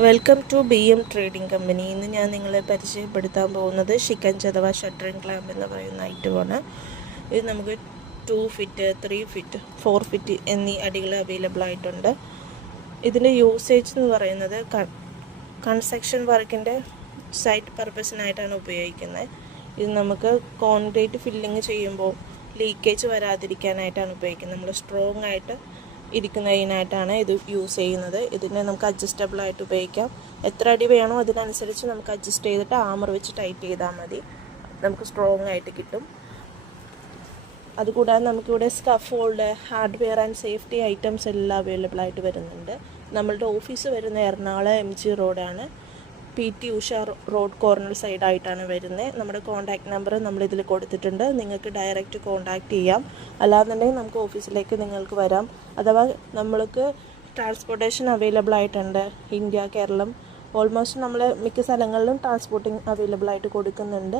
Welcome to BM trading company. ഇന്ന് ഞാൻ നിങ്ങളെ പരിചയപ്പെടുത്താൻ പോകുന്നത് ഷിക്കഞ്ച് അഥവാ ഷട്ടറിംഗ് ക്ലാമ്പ് എന്ന് പറയുന്ന ഐറ്റമാണ്. ഇത് നമുക്ക് 2 ഫിറ്റ് 3 ഫിറ്റ് 4 ഫിറ്റ് എന്നീ അടികൾ അവൈലബിൾ ആയിട്ടുണ്ട്. ഇതിൻ്റെ യൂസേജ് എന്ന് പറയുന്നത് കൺസ്ട്രക്ഷൻ വർക്കിൻ്റെ സൈറ്റ് പർപ്പസിനായിട്ടാണ് ഉപയോഗിക്കുന്നത്. ഇത് നമുക്ക് കോൺക്രീറ്റ് ഫില്ലിങ് ചെയ്യുമ്പോൾ ലീക്കേജ് വരാതിരിക്കാനായിട്ടാണ് ഉപയോഗിക്കുന്നത്. നമ്മൾ സ്ട്രോങ് ആയിട്ട് ഇരിക്കുന്നതിനായിട്ടാണ് ഇത് യൂസ് ചെയ്യുന്നത്. ഇതിനെ നമുക്ക് അഡ്ജസ്റ്റബിൾ ആയിട്ട് ഉപയോഗിക്കാം. എത്ര അടി വേണോ അതിനനുസരിച്ച് നമുക്ക് അഡ്ജസ്റ്റ് ചെയ്തിട്ട് ആമർ വെച്ച് ടൈറ്റ് ചെയ്താൽ മതി. നമുക്ക് സ്ട്രോങ് ആയിട്ട് കിട്ടും. അതുകൂടാതെ നമുക്കിവിടെ scaffold, hardware and safety items എല്ലാം അവൈലബിൾ ആയിട്ട് വരുന്നുണ്ട്. നമ്മളുടെ ഓഫീസ് വരുന്ന എറണാകുളം MG റോഡാണ്. PT ഉഷ റോഡ് കോർണർ സൈഡായിട്ടാണ് വരുന്നത്. നമ്മുടെ കോൺടാക്റ്റ് നമ്പർ നമ്മളിതിൽ കൊടുത്തിട്ടുണ്ട്. നിങ്ങൾക്ക് ഡയറക്റ്റ് കോൺടാക്റ്റ് ചെയ്യാം. അല്ലാന്നുണ്ടെങ്കിൽ നമുക്ക് ഓഫീസിലേക്ക് നിങ്ങൾക്ക് വരാം. അഥവാ നമ്മൾക്ക് ട്രാൻസ്പോർട്ടേഷൻ അവൈലബിൾ ആയിട്ടുണ്ട്. ഇന്ത്യ, കേരളം ഓൾമോസ്റ്റ് നമ്മൾ മിക്ക സ്ഥലങ്ങളിലും ട്രാൻസ്പോർട്ടിങ് അവൈലബിൾ ആയിട്ട് കൊടുക്കുന്നുണ്ട്.